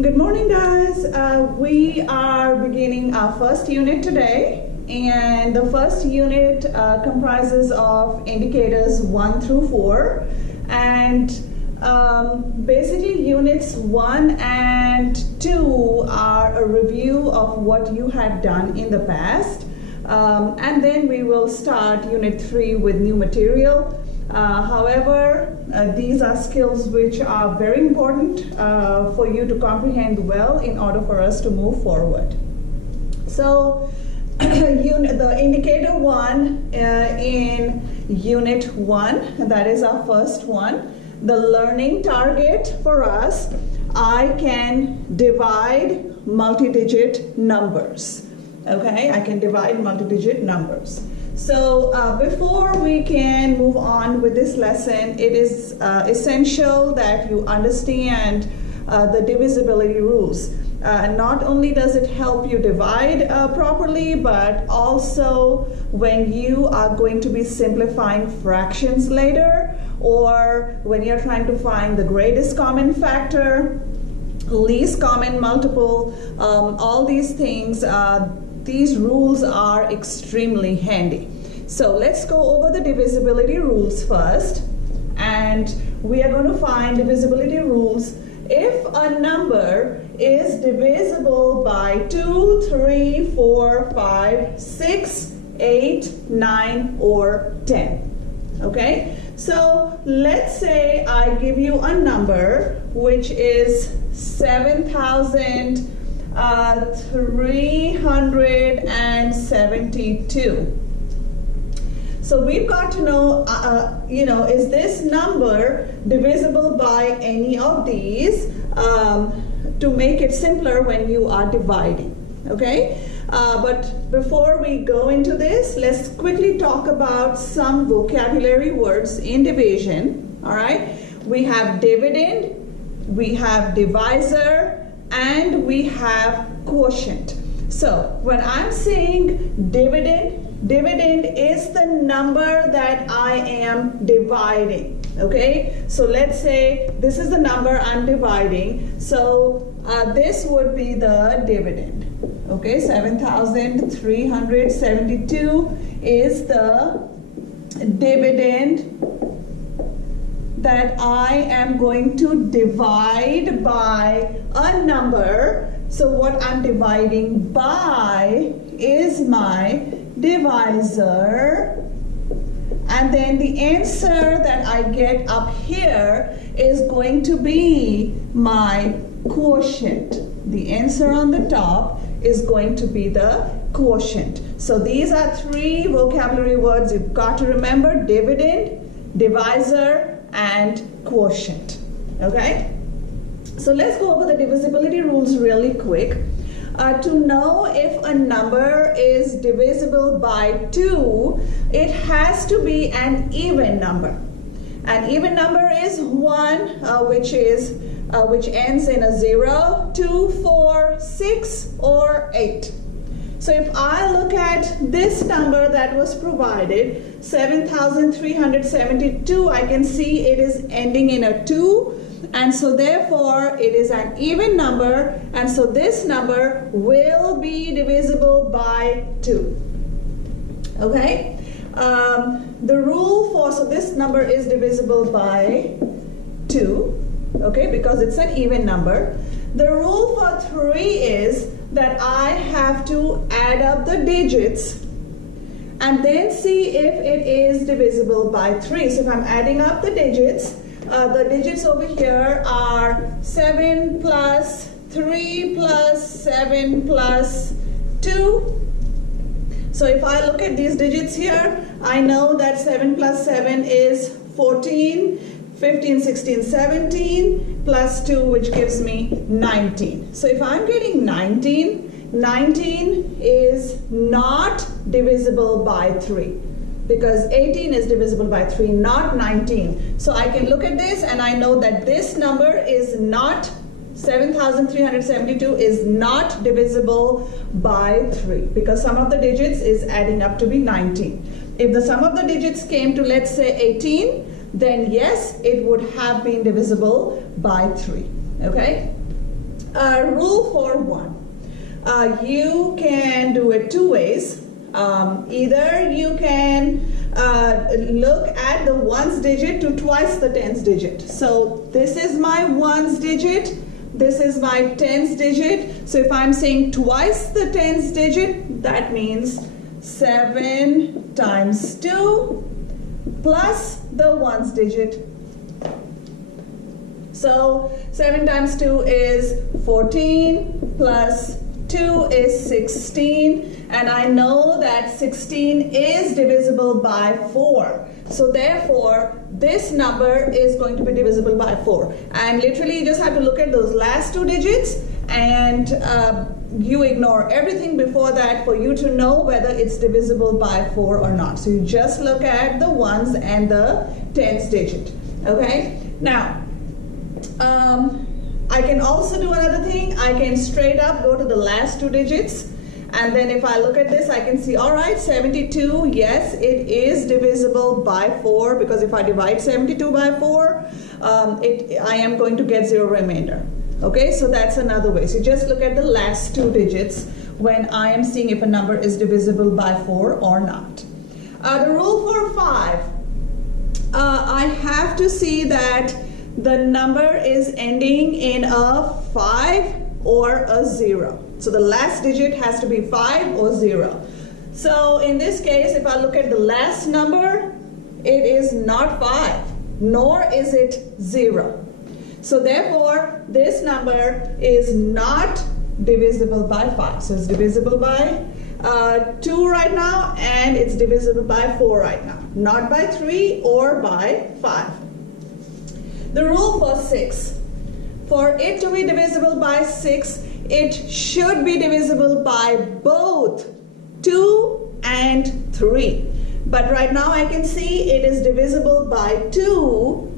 Good morning, guys. We are beginning our first unit today, and the first unit comprises of indicators 1 through 4, and basically units 1 and 2 are a review of what you had done in the past, and then we will start unit 3 with new material. However, these are skills which are very important for you to comprehend well in order for us to move forward. So, the indicator 1 in unit 1, that is our first one, the learning target for us, I can divide multi-digit numbers. Okay, I can divide multi-digit numbers. So before we can move on with this lesson, it is essential that you understand the divisibility rules. Not only does it help you divide properly, but also when you are going to be simplifying fractions later, or when you're trying to find the greatest common factor, least common multiple, all these things, these rules are extremely handy. So let's go over the divisibility rules first, and we are going to find divisibility rules if a number is divisible by 2, 3, 4, 5, 6, 8, 9, or 10. Okay, so let's say I give you a number which is 7,372. So we've got to know, is this number divisible by any of these to make it simpler when you are dividing, okay? But before we go into this, let's quickly talk about some vocabulary words in division, all right? We have dividend, we have divisor, and we have quotient. So when I'm saying dividend is the number that I am dividing, okay? So let's say this is the number I'm dividing, so this would be the dividend, okay? 7,372 is the dividend that I am going to divide by a number. So what I'm dividing by is my divisor, and then the answer that I get up here is going to be my quotient. The answer on the top is going to be the quotient. So these are 3 vocabulary words you've got to remember: dividend, divisor, and quotient. Okay? So let's go over the divisibility rules really quick. To know if a number is divisible by 2, it has to be an even number. An even number is 1, which ends in a 0, 2, 4, 6, or 8. So if I look at this number that was provided, 7,372, I can see it is ending in a 2. And so therefore it is an even number, and so this number will be divisible by 2. Okay? The rule for, so this number is divisible by 2, okay, because it's an even number. The rule for 3 is that I have to add up the digits and then see if it is divisible by 3. So if I'm adding up the digits over here are 7 plus 3 plus 7 plus 2. So if I look at these digits here, I know that 7 plus 7 is 14, 15, 16, 17, plus 2, which gives me 19. So if I'm getting 19, 19 is not divisible by 3. Because 18 is divisible by 3, not 19. So I can look at this and I know that this number is not, 7,372 is not divisible by 3, because sum of the digits is adding up to be 19. If the sum of the digits came to, let's say, 18, then yes, it would have been divisible by 3. Okay? Rule for 1. You can do it two ways. Either you can look at the ones digit to twice the tens digit. So this is my ones digit, this is my tens digit. So if I'm saying twice the tens digit, that means 7 times 2 plus the ones digit. So 7 times 2 is 14 plus 2 is 16, and I know that 16 is divisible by 4. So therefore, this number is going to be divisible by 4. And literally you just have to look at those last two digits, and you ignore everything before that for you to know whether it's divisible by 4 or not. So you just look at the ones and the tens digit. Okay? Now, I can also do another thing. I can straight up go to the last two digits, and then if I look at this, I can see, all right, 72, yes, it is divisible by 4, because if I divide 72 by 4, I am going to get 0 remainder. Okay, so that's another way. So just look at the last two digits when I am seeing if a number is divisible by 4 or not. The rule for 5, I have to see that the number is ending in a 5 or a 0. So the last digit has to be 5 or 0. So in this case, if I look at the last number, it is not 5, nor is it 0. So therefore, this number is not divisible by 5. So it's divisible by 2 right now, and it's divisible by 4 right now, not by 3 or by 5. The rule for 6. For it to be divisible by 6, it should be divisible by both 2 and 3. But right now I can see it is divisible by 2,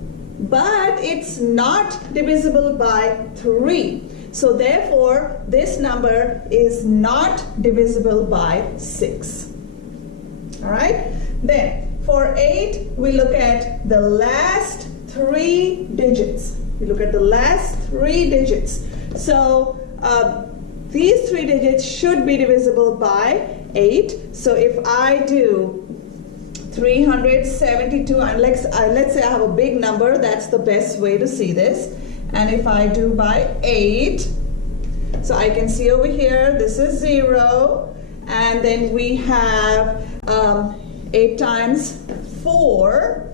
but it's not divisible by 3. So therefore, this number is not divisible by 6. All right? Then, for 8, we look at the last 3 digits. We look at the last 3 digits. So these 3 digits should be divisible by 8. So if I do 372, and let's say I have a big number, that's the best way to see this. And if I do by 8, so I can see over here, this is 0, and then we have 8 times 4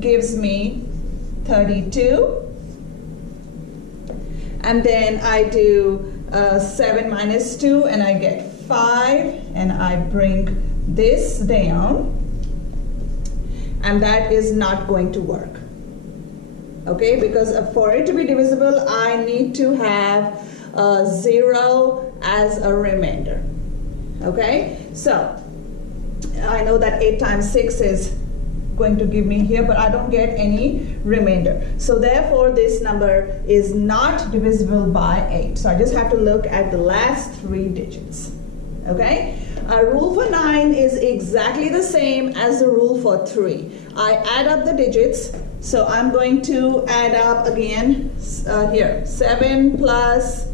gives me 32, and then I do 7 minus 2 and I get 5, and I bring this down, and that is not going to work. Okay, because for it to be divisible, I need to have 0 as a remainder. Okay, so I know that 8 times 6 is going to give me here, but I don't get any remainder. So therefore, this number is not divisible by 8. So I just have to look at the last 3 digits. Okay? Rule for 9 is exactly the same as the rule for 3. I add up the digits. So I'm going to add up again here. 7 plus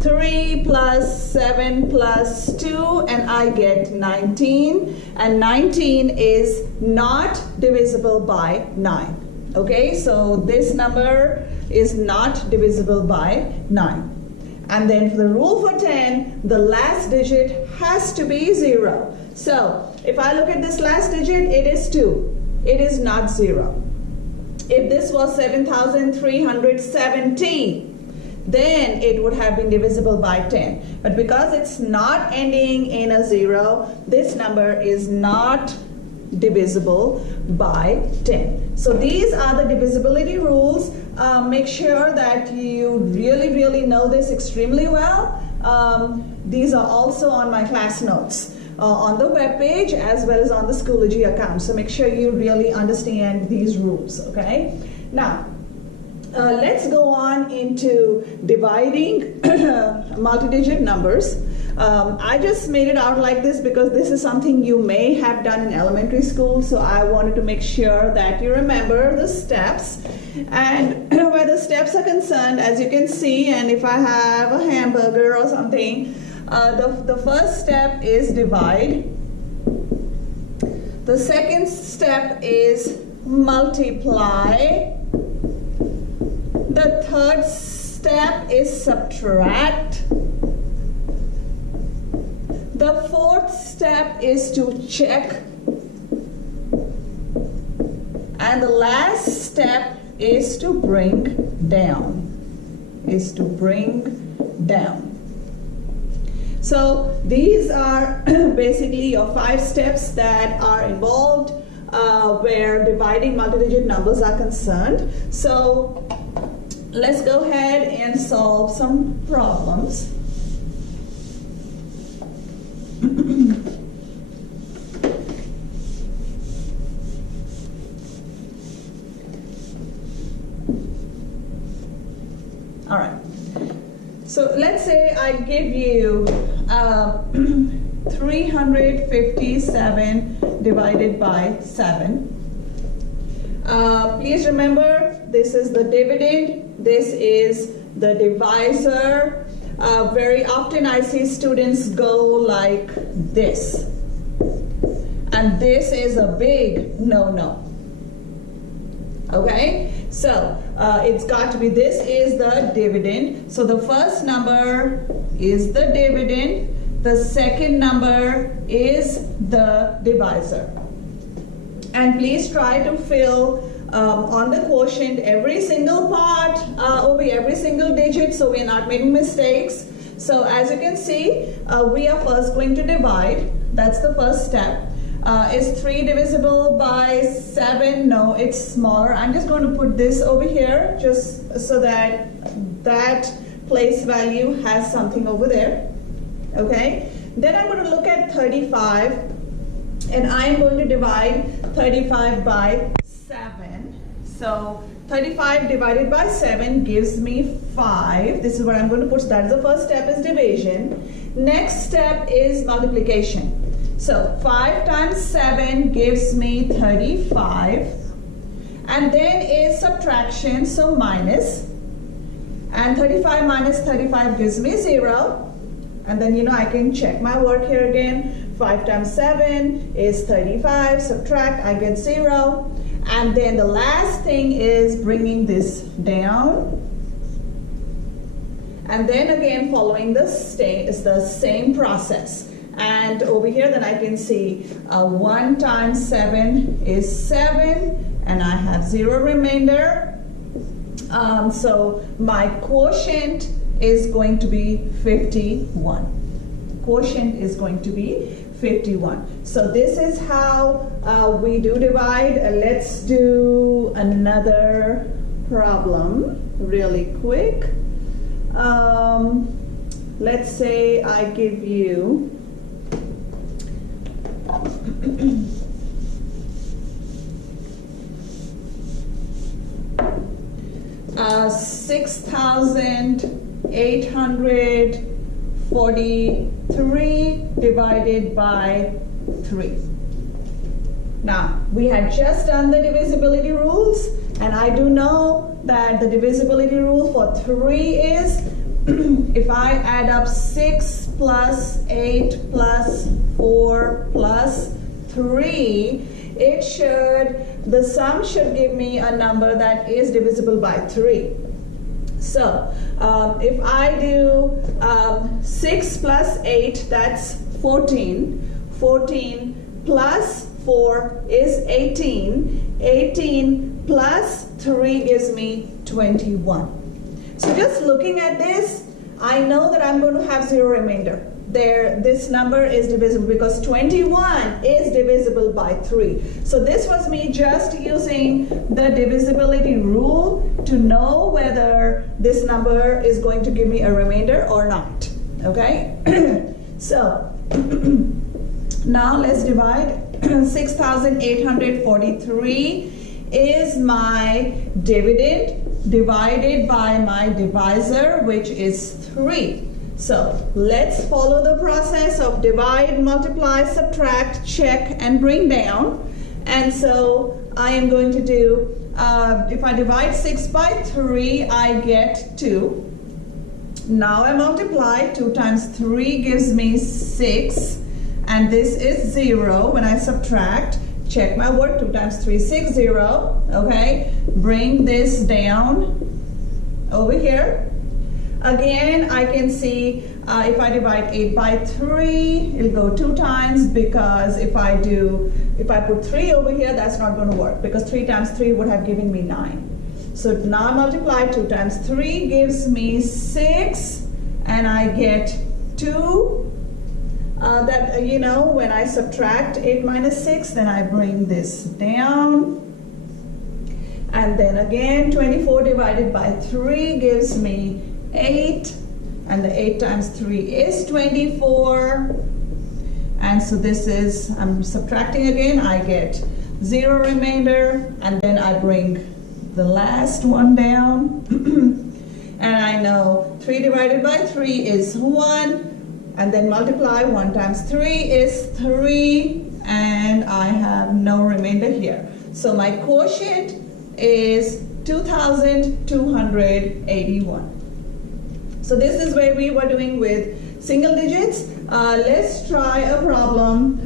3 plus 7 plus 2, and I get 19, and 19 is not divisible by 9. Okay, so this number is not divisible by 9. And then for the rule for 10, the last digit has to be 0. So if I look at this last digit, it is 2. It is not 0. If this was 7,370, then it would have been divisible by 10. But because it's not ending in a 0, this number is not divisible by 10. So these are the divisibility rules. Make sure that you really know this extremely well. These are also on my class notes on the web page as well as on the Schoology account. So make sure you really understand these rules, okay? Now, let's go on into dividing multi-digit numbers. I just made it out like this because this is something you may have done in elementary school, so I wanted to make sure that you remember the steps. And where the steps are concerned, as you can see, and if I have a hamburger or something, the first step is divide. The second step is multiply. The third step is subtract. The fourth step is to check. And the last step is to bring down. So these are basically your 5 steps that are involved where dividing multi-digit numbers are concerned. So let's go ahead and solve some problems. All right. So let's say I give you 357 divided by 7. Please remember, this is the dividend, this is the divisor. Very often I see students go like this. And this is a big no-no. Okay? So it's got to be, this is the dividend. So the first number is the dividend. The second number is the divisor. And please try to fill on the quotient every single part over every single digit so we're not making mistakes. So as you can see, we are first going to divide. That's the first step. Is 3 divisible by 7? No, it's smaller. I'm just going to put this over here just so that that place value has something over there. Okay? Then I'm going to look at 35 and I'm going to divide 35 by 7. So 35 divided by 7 gives me 5. This is what I'm going to put. So that is the first step, is division. Next step is multiplication. So 5 times 7 gives me 35. And then is subtraction, so minus. And 35 minus 35 gives me 0. And then, you know, I can check my work here again. 5 times 7 is 35. Subtract, I get 0. And then the last thing is bringing this down. And then again following the same process. And over here then I can see 1 times 7 is 7, and I have 0 remainder. So my quotient is going to be 51. Quotient is going to be 51. So this is how we do divide. Let's do another problem really quick. Let's say I give you 6,843 divided by 3. Now, we had just done the divisibility rules, and I do know that the divisibility rule for 3 is if I add up 6 plus 8 plus 4 plus 3, the sum should give me a number that is divisible by 3. So if I do 6 plus 8, that's 14. 14 plus 4 is 18. 18 plus 3 gives me 21. So just looking at this, I know that I'm going to have 0 remainder. This number is divisible because 21 is divisible by 3. So this was me just using the divisibility rule to know whether this number is going to give me a remainder or not. Okay? So now let's divide. 6,843 is my dividend divided by my divisor, which is 3. So let's follow the process of divide, multiply, subtract, check, and bring down. And so I am going to do if I divide 6 by 3, I get 2. Now I multiply. 2 times 3 gives me 6. And this is 0 when I subtract. Check my work. 2 times 3, 6, 0. Okay. Bring this down over here. Again, I can see if I divide 8 by 3, it'll go 2 times, because if I put 3 over here, that's not going to work, because 3 times 3 would have given me 9. So now I multiply. 2 times 3 gives me 6, and I get 2. When I subtract 8 minus 6, then I bring this down. And then again, 24 divided by 3 gives me 8. And the 8 times 3 is 24. And so this is, I'm subtracting again, I get 0 remainder. And then I bring the last one down. And I know 3 divided by 3 is 1. And then multiply. 1 times 3 is 3, and I have no remainder here. So my quotient is 2,281. So this is where we were doing with single digits. Let's try a problem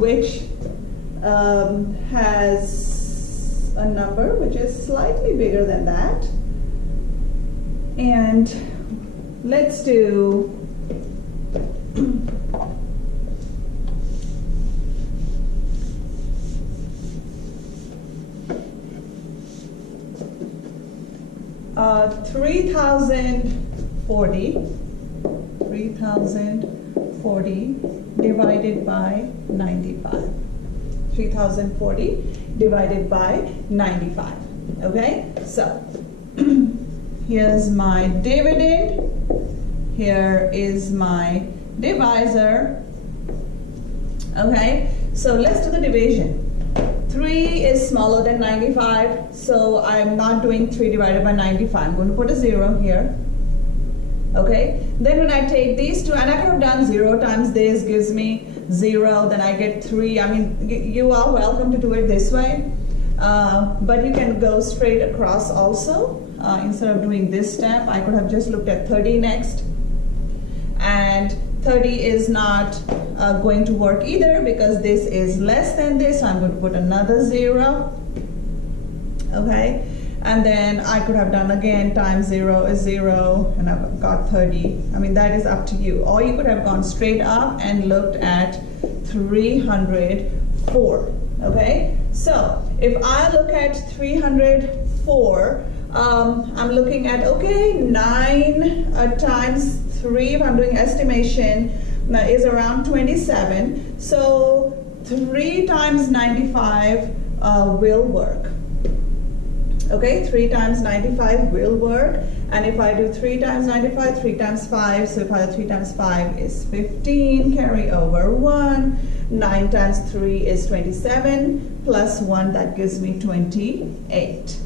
which has a number which is slightly bigger than that. And let's do 3040 divided by 95. 3040 divided by 95. Okay, so here's my dividend, here is my divisor. Okay, so let's do the division. 3 is smaller than 95, so I'm not doing 3 divided by 95. I'm going to put a 0 here. Okay, then when I take these two, and I could have done 0 times this gives me 0, then I get 3. I mean, you are welcome to do it this way, but you can go straight across also. Instead of doing this step, I could have just looked at 30 next. And 30 is not going to work either, because this is less than this, so I'm going to put another 0. Okay, and then I could have done again times 0 is 0, and I've got 30. I mean, that is up to you. Or you could have gone straight up and looked at 304. Okay, so if I look at 304, I'm looking at, okay, 9 times 3, if I'm doing estimation, is around 27. So 3 times 95 will work. Okay, 3 times 95 will work. And if I do 3 times 95, 3 times 5, so if I do 3 times 5 is 15, carry over 1. 9 times 3 is 27, plus 1, that gives me 28.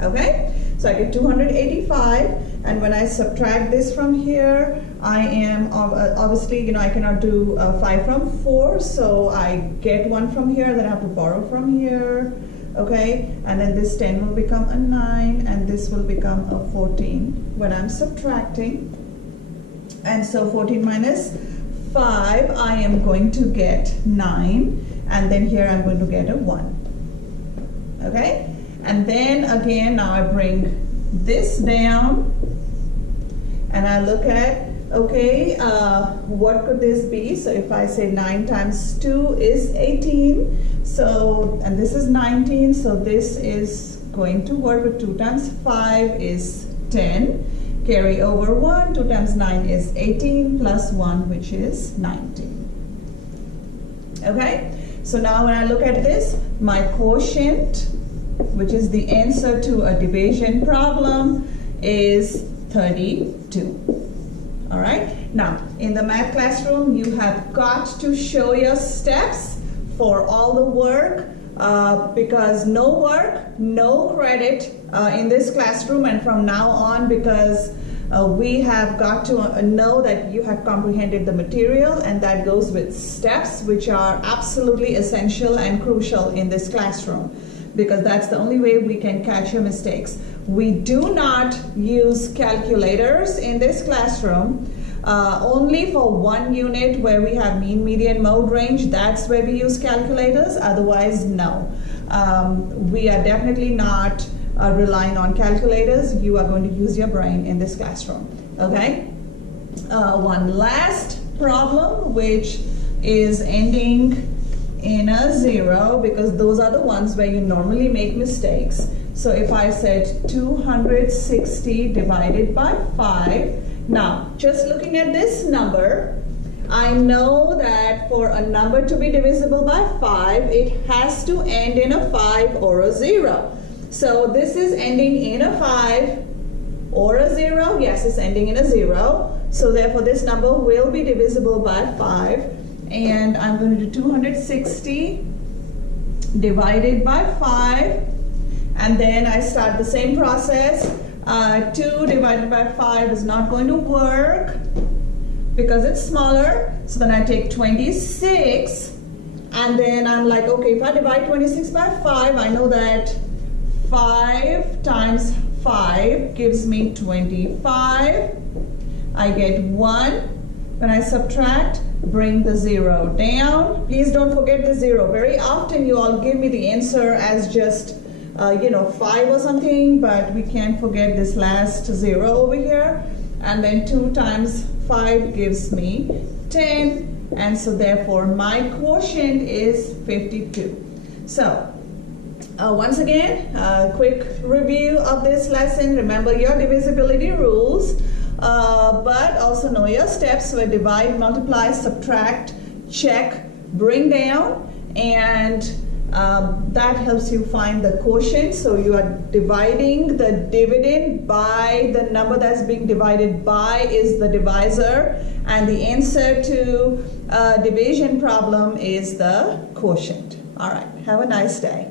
Okay, so I get 285. And when I subtract this from here, I am obviously, I cannot do 5 from 4, so I get 1 from here, then I have to borrow from here. Okay, and then this 10 will become a 9, and this will become a 14 when I'm subtracting. And so 14 minus 5, I am going to get 9, and then here I'm going to get a 1. Okay, and then again, now I bring this down, and I look at, okay, what could this be? So if I say 9 times 2 is 18, so, and this is 19, so this is going to work with 2 times 5 is 10, carry over 1, 2 times 9 is 18, plus 1, which is 19. Okay, so now when I look at this, my quotient, which is the answer to a division problem, is 32. All right, now in the math classroom, you have got to show your steps for all the work, because no work, no credit in this classroom, and from now on, because we have got to know that you have comprehended the material, and that goes with steps which are absolutely essential and crucial in this classroom. because that's the only way we can catch your mistakes. We do not use calculators in this classroom. Only for one unit where we have mean, median, mode, range, that's where we use calculators. Otherwise, no. We are definitely not relying on calculators. You are going to use your brain in this classroom, okay? One last problem, which is ending in a 0, because those are the ones where you normally make mistakes. So if I said 260 divided by 5, now just looking at this number, I know that for a number to be divisible by 5, it has to end in a 5 or a 0. So this is ending in a 5 or a 0. Yes, it's ending in a 0. So therefore this number will be divisible by 5. And I'm going to do 260 divided by 5. And then I start the same process. 2 divided by 5 is not going to work because it's smaller. So then I take 26. And then I'm like, okay, if I divide 26 by 5, I know that 5 times 5 gives me 25. I get 1. When I subtract, bring the 0 down. Please don't forget the 0. Very often you all give me the answer as just 5 or something, but we can't forget this last 0 over here. And then 2 times 5 gives me 10, and so therefore my quotient is 52. So once again, a quick review of this lesson. Remember your divisibility rules, but also know your steps where divide, multiply, subtract, check, bring down, and that helps you find the quotient. So you are dividing the dividend by the number that's being divided by is the divisor, and the answer to division problem is the quotient. All right, have a nice day.